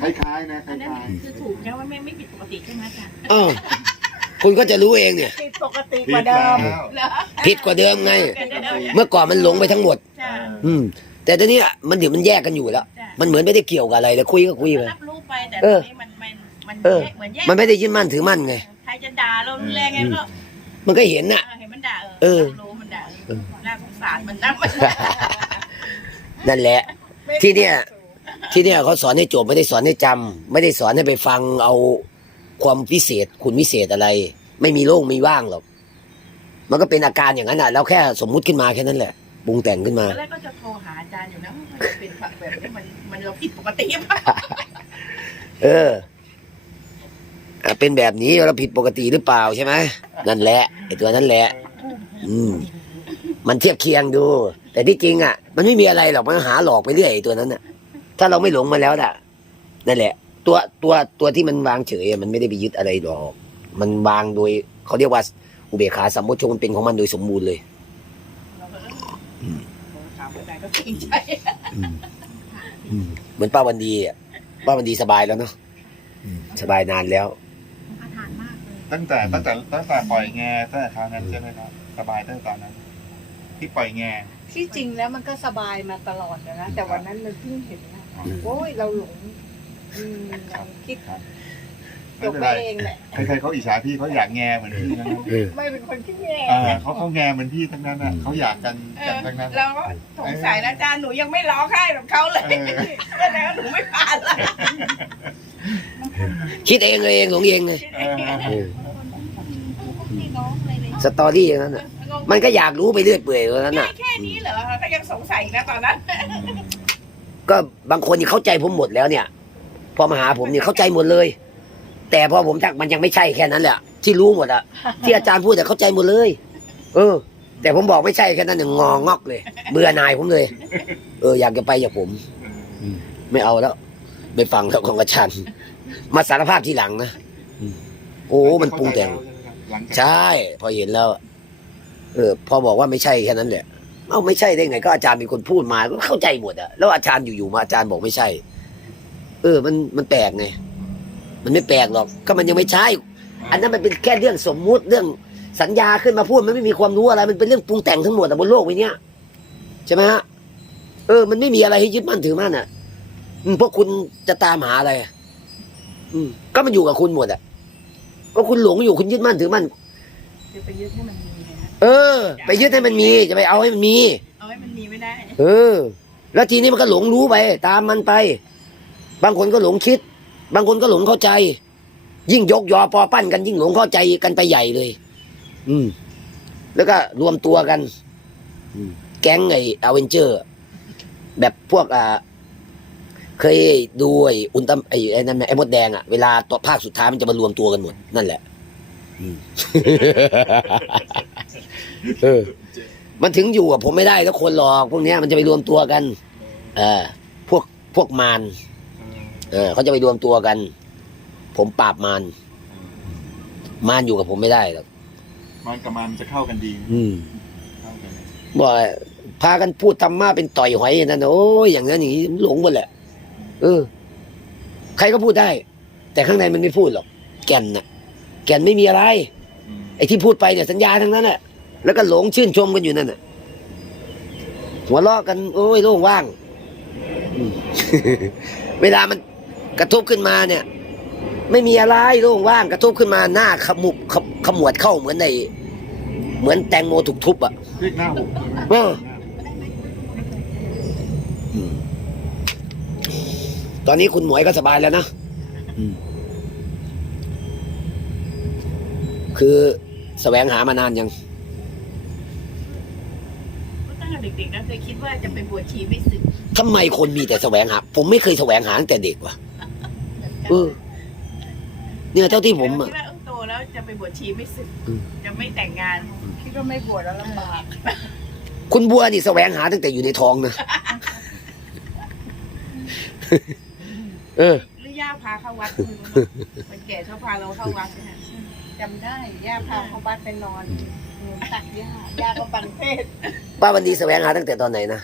คล้ายๆนะคอันนั้นล้ายคือถูกแค่ว่าไม่ไม่ผิดปกติใช่ไหมอาจารย์อ้าวคุณก็จะรู้เองเนี่ย ผิดปกติๆกว่าเดิม แล้วเหรอผิดกว่าเดิมไงเดี๋ยวเดี๋ยวเดี๋ยวเมื่อก่อนมันหลงไปทั้งหมดใช่อืม แต่ตอนนี้มันเดี๋ยวมันแยกกันอยู่แล้วใช่มันเหมือนไม่ได้เกี่ยวกับอะไรเลยคุยก็คุยไป รับรู้ไปแต่เอตออนนี้มันมันมันเออ แยกเหมือนแยกมันไม่ได้ยึดมั่นถือมั่นไง ใครจะด่าเรารุนแรงไงก็มันก็เห็นน่ะ เออเห็นมันด่าเอเอออรู้มันด่าเออ น่าสงสารมันนะมัน นั่นแหละ ที่เนี่ย ที่เนี่ยเขาสอนให้จบไม่ได้สอนให้จำไม่ได้สอนให้ไปฟังเอาความพิเศษ คุณวิเศษอะไร ไม่มีโล่งมีว่างหรอก มันก็เป็นอาการอย่างนั้นอะเราแค่สมมุติขึ้นมาแค่นั้นแหละปรุงแต่งขึ้นมาตอนแรกก็จะโทรหาอาจารย์อยู่นะมันเป็นแบบนี้มันมันเราผิดปกติป่ะเอออะเป็นแบบนี้เราผิดปกติหรือเปล่าใช่ไหมนั่นแหละไอ้ตัวนั่นแหละ อืม มันเทียบเคียงดู แต่ที่จริงอะ มันไม่มีอะไรหรอกมันหาหลอกไปเรื่อยไอ้ตัวนั้นอะ ถ้าเราไม่หลงมาแล้วน่ะนั่นแหละ ตัวตัวตัวที่มันวางเฉยมันไม่ได้ไปยึดอะไรหรอก มันวางโดยเขาเรียกว่าอุเบกขาสัมโพชงมันเป็นของมันโดยสมบูรณ์เลยเราก็เออถามอาจารย์ก็เกรงใจอืมอืมเหมือนป้าวันดีอะป้าวันดีสบายแล้วเนาะสบายนานแล้วตั้งแต่ตั้งแต่ตั้งแต่ปล่อยแงตั้งแต่คราวนั้นใช่ไหมครับสบายตั้งแต่ตอนนั้น ที่ปล่อยแงที่จริงแล้วมันก็สบายมาตลอดนะแต่วันนั้นมันเพิ่งเห็นนะ โอ้ยเราหลงอืมเราคิดครับจไม่บเป็นไปไรเองแหละใครๆเขาอิจฉาพี่เขาอยากแงเหมือนพี่ทั้งนั้นเออ ไม่เป็นคนคิดแย่เออเขาเขาแงเหมือนพี่ทั้งนั้นอะเขาอยากกันเอกันอทั้งนั้น เราก็สงสัยนะอาจารย์หนูยังไม่ร้องไห้กับเขาเลยเออ แสดงว่าหนูไม่ผ่านละคิดเองเลยเองหลงเองเลยเออเออพี่น้องเลยเลยสตอรี่อย่างนั้นอะมันก็อยากรู้ไปเรื่อยเปื่อยตัวนั้นอะ แค่นี้เหรอก็ยังสงสัยนะตอนนั้น ก็บางคนนี่เข้าใจผมหมดแล้วเนี่ย พอมาหาผมเนี่ยเข้าใจหมดเลย แต่พอผมทักมันยังไม่ใช่แค่นั้นแหละที่รู้หมดอะที่อาจารย์พูดแต่เข้าใจหมดเลย เออ แต่ผมบอกไม่ใช่แค่นั้นหนึ่งงองอกเลยเบื่อหนายผมเลย เออ อยากจะไปจากผมไม่เอาแล้วไปฟังแล้วของอาจารย์มาสารภาพทีหลังนะอืมโอ้มันปรุงแต่งหลังจากใช่ พอเห็นแล้ว เออ พอบอกว่าไม่ใช่แค่นั้นแหละ เอาไม่ใช่ได้ไง ก็อาจารย์เป็นคนพูดมาก็เข้าใจหมดอะแล้วอาจารย์อยู่ๆมาอาจารย์บอกไม่ใช่ เออ มันมันแปลกไงมันไม่แปลกหรอก ก็มันยังไม่ใช่ อันนั้นมันเป็นแค่เรื่องสมมุติเรื่องสัญญาขึ้นมาพูดมันไม่มีความรู้อะไร มันเป็นเรื่องปรุงแต่งทั้งหมดอะบนโลกใบนี้ยใช่ไหมฮะเออ มันไม่มีอะไรให้ยึดมั่นถือมั่นอะอืมพวกคุณจะตามหาอะไรอืมก็มันอยู่กับคุณหมดอะก็คุณหลงอยู่คุณยึดมั่นถือมั่นจะไปยึดให้มัน เออ ไปยึดให้มันมีจะไปเอาให้มันมี เอาให้มันมีไม่ได้ เออ แล้วทีนี้มันก็หลงรู้ไป ตามมันไป บางคนก็หลงคิด บางคนก็หลงเข้าใจ ยิ่งยกยอปอปั้นกันยิ่งหลงเข้าใจกันไปใหญ่เลย อืม แล้วก็รวมตัวกันอืมแก๊งไอ้อเวนเจอร์ แบบพวกอ่าเคยดูไอ้อุลตร้าไอ้ไอ้นั่นน่ะไอ้มดแดงอะเวลาตอนภาคสุดท้ายมันจะมารวมตัวกันหมดนั่นแหละอืม เออ มันถึงอยู่กับผมไม่ได้แล้วคนหรอกพวกเนี้ยมันจะไปรวมตัวกัน เออพวกพวกมารเออเขาจะไปรวมตัวกัน ผมปราบมารมารอยู่กับผมไม่ได้หรอกมันกับมันจะเข้ากันดี อืมเข้ากันบอกเลยพากันพูดธรรมะเป็นต่อยหอยอย่างนั่นโอ้ยอย่างนั้นอย่างนี้หลงหมดแหละเออ ใครก็พูดได้ แต่ข้างในมันไม่พูดหรอก แก่นน่ะ แก่นไม่มีอะไรอืมไอ้ที่พูดไปเนี่ยสัญญาทั้งนั้นแหละแล้วก็หลงชื่นชมกันอยู่นั่นน่ะหัวเราะกัน โอ้ยโล่งว่างอืมเวลามันกระทบขึ้นมาเนี่ย ไม่มีอะไรโล่งว่าง กระทบขึ้นมาหน้าขมุบขมขมวดเข้าเหมือนใน เหมือนแตงโมถูกทุบอะเรียกหน้าหุบเออตอนนี้คุณหมวยก็สบายแล้วนะอืม คือแสวงหามานานยังตั้งแต่เด็กๆนะเคยคิดว่าจะไปบวชชีไม่สึกทำไมคนมีแต่แสวงหา ผมไม่เคยแสวงหาตั้งแต่เด็กว่ะเออเนี่ยเท่าที่ผมคิอะดว่าเออโตแล้วจะไปบวชชีไม่สึกอืมจะไม่แต่งงาน คิดว่าไม่บวชแล้วลำบากคุณบัวนี่แสวงหาตั้งแต่อยู่ในท้องนะ เออหรือย่าพาเข้าวัดไม่รู้นะมันแก่ชอบพาเราเข้าวัดนะจำได้ย่าพาเขาบ้านไปนอนหนูตักย่าย่าก็บังเทศป้าวันดีแสวงหาตั้งแต่ตอนไหนนะ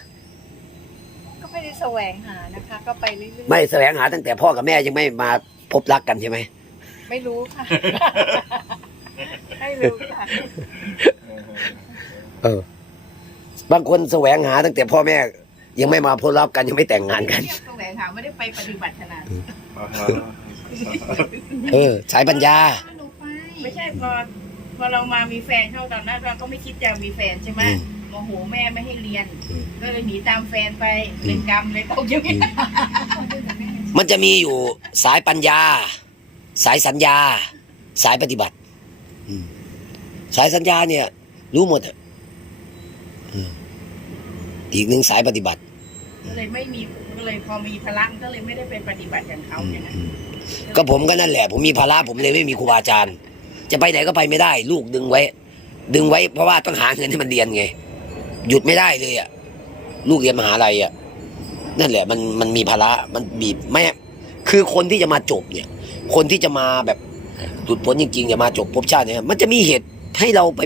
ก็ไม่ได้แสวงหานะคะ ก็ไปเรื่อยๆไม่แสวงหาตั้งแต่พ่อกับแม่ยังไม่มาพบรักกันใช่ไหมไม่รู้ค่ะ ไม่รู้ค่ะเออ บางคนแสวงหาตั้งแต่พ่อแม่ยังไม่มาพบรักกันยังไม่แต่งงานกัน เที่ยวแสวงหาไม่ได้ไปปฏิบัติขนาด เออ สายปัญญา ไม่ใช่พอพอเรามามีแฟนเข้าตอนนั้นเราก็ไม่คิดจะมีแฟนใช่ไหมอืมโมโหแม่ไม่ให้เรียน อืม ก็เลยหนีตามแฟนไปเป็นกรรมเลยตกอย่างนี้มันจะมีอยู่สายปัญญา สายสัญญา สายปฏิบัติอืมสายสัญญาเนี่ย รู้หมดอะอืมอีกหนึ่งสายปฏิบัติ ก็เลยไม่มีก็เลยพอมีพลังก็เลยไม่ได้ไปปฏิบัติอย่างเขาอย่างนั้นก็ผมก็นั่นแหละ ผมมีภาระผมเลยไม่มีครูบาอาจารย์ จะไปไหนก็ไปไม่ได้ ลูกดึงไว้ ดึงไว้เพราะว่าต้องหาเงินให้มันเรียนไง หยุดไม่ได้เลยอะ ลูกเรียนมหาลัยอะนั่นแหละมันมันมีภาระมันบีบแม่คือคนที่จะมาจบเนี่ย คนที่จะมาแบบหลุดพ้นจริงๆจะมาจบภพชาติเนี่ยมันจะมีเหตุให้เราไป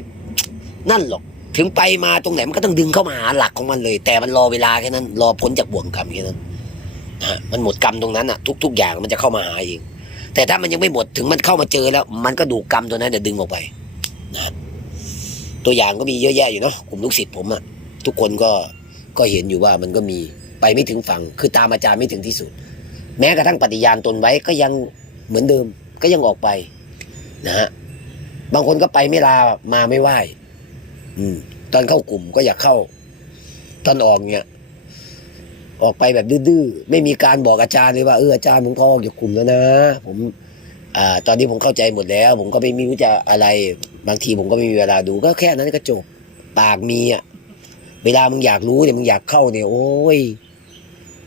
นั่นหรอก ถึงไปมาตรงไหนมันก็ต้องดึงเข้ามาหาหลักของมันเลย แต่มันรอเวลาแค่นั้น รอพ้นจากบ่วงกรรมแค่นั้นอะมันหมดกรรมตรงนั้นอะ ทุก ๆ อย่างมันจะเข้ามาหาเองแต่ถ้ามันยังไม่หมดถึงมันเข้ามาเจอแล้ว มันก็ดูกรรมตัวนั้นเดี๋ยวดึงออกไปนะตัวอย่างก็มีเยอะแยะอยู่เนาะกลุ่มลูกศิษย์ผมอะทุกคนก็ก็เห็นอยู่ว่ามันก็มีไปไม่ถึงฝั่ง คือตามอาจารย์ไม่ถึงที่สุด แม้กระทั่งปฏิญาณตนไว้ก็ยังเหมือนเดิมก็ยังออกไปนะฮะบางคนก็ไปไม่ลามาไม่ไหว อืม ตอนเข้ากลุ่มก็อยากเข้า ตอนออกเนี่ย ออกไปแบบดื้อๆไม่มีการบอกอาจารย์เลยว่าเอออาจารย์ผมก็ออกจากกลุ่มแล้วนะ ผม อ่า ตอนนี้ผมเข้าใจหมดแล้ว ผมก็ไม่รู้จะอะไร บางทีผมก็ไม่มีเวลาดูก็แค่นั้นก็จบปากมีอะเวลามึงอยากรู้เนี่ยมึงอยากเข้าเนี่ยโอ้ย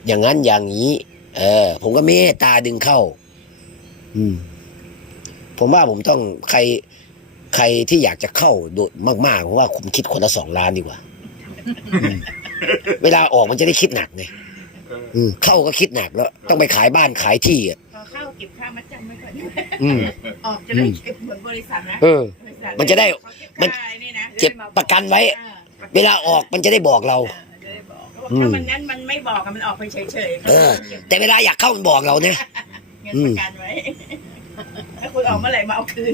อย่างนั้นอย่างนี้ เออ ผมก็เมตตาดึงเข้า อืม ผมว่าผมต้องใคร ใครที่อยากจะเข้าโดดมากๆผมว่าผมคิดคนละสองล้านดีกว่าอืมเวลาออกมันจะได้คิดหนักไงอืมเข้าก็คิดหนักแล้ว ต้องไปขายบ้านขายที่อะพอเข้าเก็บค่ามัดจำไว้ก่อนอืม ออกจะได้เก็บเหมือนบริษัทนะเออ บริษัทมันจะได้ เขาเก็บค่านี่นะเก็บประกันไว้ เออเวลาออกมันจะได้บอกเราเออจะได้บอกเขาบอกถ้ามันนั้นมันไม่บอกอะมันออกไปเฉยๆเออแต่เวลาอยากเข้ามันบอกเราเนี่ย เงินประกันไว้ถ้าคุณออกเมื่อไหร่มาเอาคืน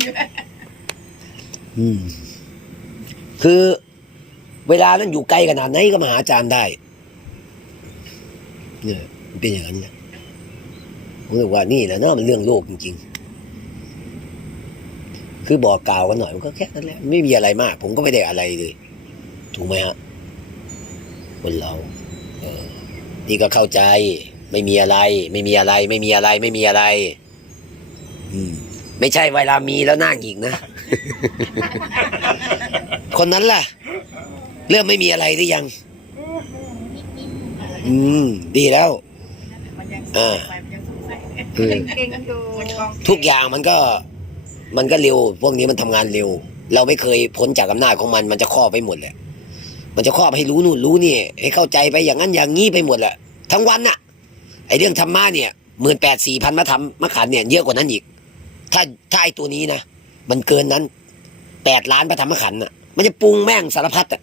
อืม คือเวลานั้นอยู่ไกลขนาดไหนก็มาหาอาจารย์ได้ เนี่ยมันเป็นอย่างนั้นนะผมรู้ว่านี่แหละเนาะมันเรื่องโลกจริงๆ คือบอกกล่าวกันหน่อยมันก็แค่นั้นแหละไม่มีอะไรมาก ผมก็ไม่ได้อะไรเลย ถูกไหมฮะคนเราเออนี่ก็เข้าใจ ไม่มีอะไร ไม่มีอะไร ไม่มีอะไร ไม่มีอะไร อืม ไม่ใช่เวลามีแล้วน้าหงิกนะ คนนั้นล่ะ เริ่มไม่มีอะไรหรือยัง อืม ดีแล้วมันยังเออมันยังสงสัยเออเก่งๆดูมันคลองทุกอย่างมันก็ มันก็เร็ว พวกนี้มันทำงานเร็ว เราไม่เคยพ้นจากอำนาจของมัน มันจะครอบไปหมดแหละ มันจะครอบให้รู้นู่นรู้นี่ ให้เข้าใจไปอย่างนั้นอย่างนี้ไปหมดแหละ ทั้งวันน่ะ ไอเรื่องธรรมะเนี่ยหมื่นแปดสี่พันมาทำมาขันเนี่ยเยอะกว่านั้นอีก ถ้าถ้าไอตัวนี้นะ มันเกินนั้นแปดล้านพระธรรมขันธ์น่ะ มันจะปรุงแม่งสารพัดอะ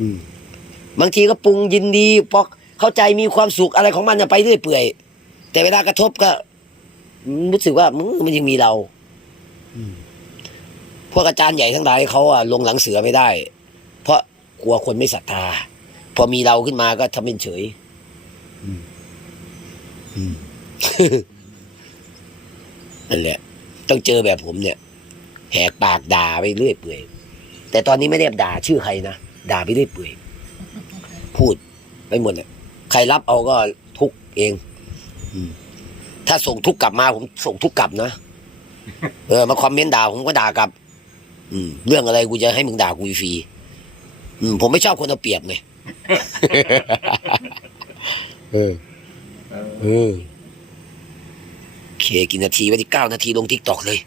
อืมบางทีก็ปรุงยินดีพอเข้าใจมีความสุขอะไรของมันน่ะไปเรื่อยเปื่อย แต่เวลากระทบก็รู้สึกว่ามึงมันยังมีเราอืมพวกอาจารย์ใหญ่ทั้งหลายเขาอะลงหลังเสือไม่ได้ เพราะกลัวคนไม่ศรัทธา พอมีเราขึ้นมาก็ทำเป็นเฉยอืมอืมนั่นแหละ ต้องเจอแบบผมเนี่ย แหกปากด่าไปเรื่อยเปื่อยแต่ตอนนี้ไม่ได้ด่าชื่อใครนะด่าไปเรื่อยเปื่อยพูดไปหมดเลยใครรับเอาก็ทุกข์เองอืมถ้าส่งทุกข์กลับมา ผมส่งทุกข์กลับนะเออมาคอมเมนต์ด่าผมก็ด่ากลับ อืม เรื่องอะไรกูจะให้มึงด่ากูฟรีอืม ผมไม่ชอบคนเอาเปรียบไงเออ เออโอ เคกี่นาทีวันที่เก้านาทีลงทิกตอกเลย